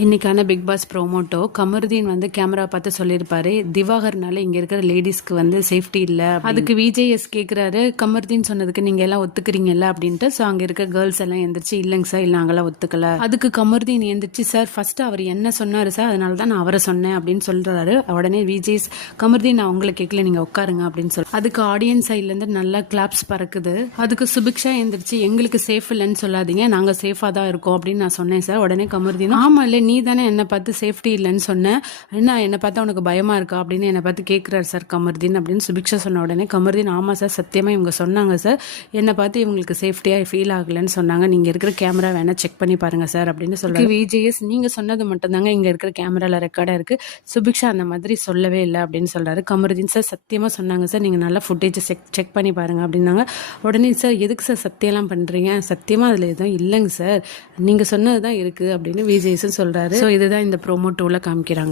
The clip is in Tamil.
இன்னைக்கான பிக் பாஸ் ப்ரோமோட்டோ கமருதீன் கேமரா பார்த்து சொல்லியிருப்பாரு, திவாகர்னால இங்க இருக்கிற லேடிஸ்க்கு சேஃப்டி இல்ல. அதுக்கு விஜேஎஸ் கேக்குறாரு, கமருதீன் சொன்னதுக்கு நீங்க எல்லாம் ஒத்துக்கிறீங்கல்ல அப்படின்ட்டு. சோ அங்க இருக்க கேர்ள்ஸ் எல்லாம் எந்திரிச்சு இல்லைங்க சார், இல்ல நாங்கெல்லாம் ஒத்துக்கல. அதுக்கு கமருதீன் எந்திரிச்சு, சார் ஃபர்ஸ்ட் அவர் என்ன சொன்னாரு சார், அதனாலதான் நான் அவரை சொன்னேன் அப்படின்னு சொல்றாரு. உடனே விஜேஎஸ், கமருதீன் நான் உங்களை கேட்கல, நீங்க உட்காருங்க அப்படின்னு சொல்லி அதுக்கு ஆடியன்ஸ் சைட்ல இருந்து நல்லா கிளாப்ஸ் பறக்குது. அதுக்கு சுபிக்ஷா எந்திரிச்சு, எங்களுக்கு சேஃப் இல்லைன்னு சொல்லாதீங்க, நாங்க சேஃபா தான் இருக்கோம் அப்படின்னு நான் சொன்னேன் சார். உடனே கமருதீன், ஆமா இல்ல நீ தானே என்னை பார்த்து சேஃப்டி இல்லைன்னு சொன்ன, என்ன என்னை பார்த்தா உனக்கு பயமா இருக்கா அப்படின்னு என்னை பார்த்து கேட்குறாரு சார் கமருதீன் அப்படின்னு சுபிக்ஷா சொன்ன உடனே கமருதீன், ஆமா சார் சத்தியமா இவங்க சொன்னாங்க சார், என்னை பார்த்து இவங்களுக்கு சேஃப்டியா ஃபீல் ஆகலன்னு சொன்னாங்க, நீங்க இருக்கிற கேமரா வேணா செக் பண்ணி பாருங்க சார் அப்படின்னு சொல்றாரு. விஜேஎஸ், நீங்க சொன்னது மட்டும் தாங்க இங்க இருக்கிற கேமரால ரெக்கார்டா இருக்கு, சுபிக்ஷா அந்த மாதிரி சொல்லவே இல்லை அப்படின்னு சொல்றாரு. கமருதீன், சார் சத்தியமா சொன்னாங்க சார், நீங்க நல்லா ஃபுட்டேஜ் செக் பண்ணி பாருங்க அப்படின்னாங்க. உடனே, சார் எதுக்கு சார் சத்தியம்லாம் பண்றீங்க, சத்தியமா அதுல எதுவும் இல்லைங்க சார், நீங்க சொன்னதுதான் இருக்கு அப்படின்னு விஜேஎஸ் சொல்றாரு. ஸோ இதுதான் இந்த ப்ரோமோ 2ல காமிக்கிறாங்க.